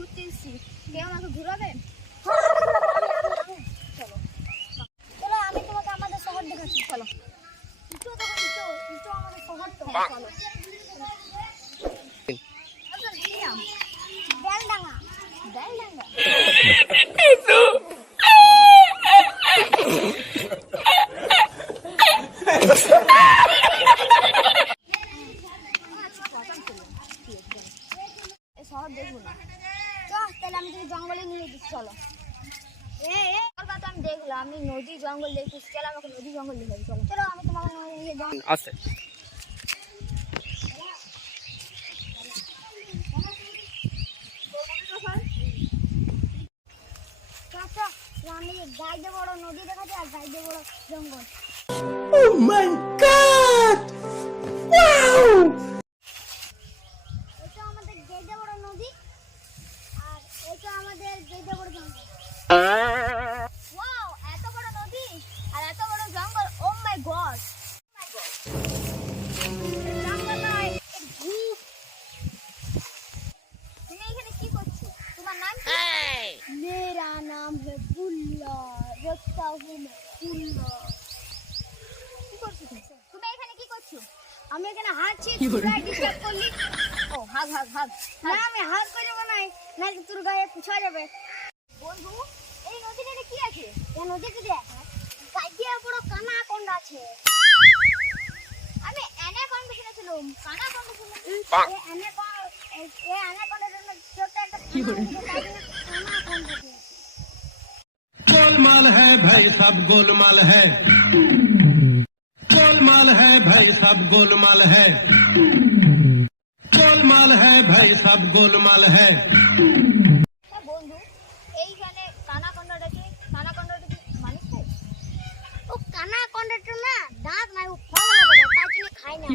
ঘুরতে এসেছি, কেউ আমাকে ঘুরাবেন? চলো চলো, আমি তোমাকে আমাদের শহর দেখাচ্ছি। চলো, ইটো দেখো, ইটো ইটো আমাদের শহর তো। চলো বেলডাঙ্গা, বেলডাঙ্গা। শহর দেখবো না, তাহলে আমি তুমি জঙ্গলে নিয়ে দিচ্ছি। চলো, তো আমি দেখলাম আমি নদী জঙ্গল দেখতেছি, চলো আমাকে নদী জঙ্গল দেখাবি। চলো চলো, আমি তোমাকে নিয়ে যাবো। আচ্ছা, আমি গাইতে বড় নদী দেখাচ্ছি আর গাইতে বড় জঙ্গল। Oh my God! Wow! এটা আমাদের গাইতে বড় নদী আর এটা আমাদের গাইতে বড় জঙ্গল। ওয়াও, এত বড় নদী আর এত বড় জঙ্গল। ও মাই গড, জঙ্গল নয়, ভূত। তুমি এখানে কি করছো? তোমার নাম কি? मेरा नाम है बुल्ला, रखता हूँ मैं बुल्ला। কি করছো তুমি এখানে? কি করছো? আমি এখানে হাঁটছি, তুই গায়ে ডিস্টার্ব করলি। ও হাগ হাগ হাগ। না আমি হাগ করব না, নাকি তোর গায়ে পুছা যাবে। বন্ধু, এই নদীতে কি আছে? এই নদীতে দেখ, গাইয়া বড় কানা কোন্ডা আছে। আমি অ্যানাকোন্ডা শুনেছিলাম, কানা কোন্ডা শুনেছি। এই অ্যানাকোন্ডার জন্য ছোট একটা কি করে गोलमाल है भाई सब गोलमाल है, गोलमाल है भाई सब गोलमाल है, गोलमाल है भाई सब गोलमाल है। বন্ধু, এইখানে কানাকন্ডাটা কি? কানাকন্ডাটা কি মানুষ খায়? ও কানাকন্ডাটা না দাঁত নাই, ও ফল লাগে, তাই জন্য খায় না।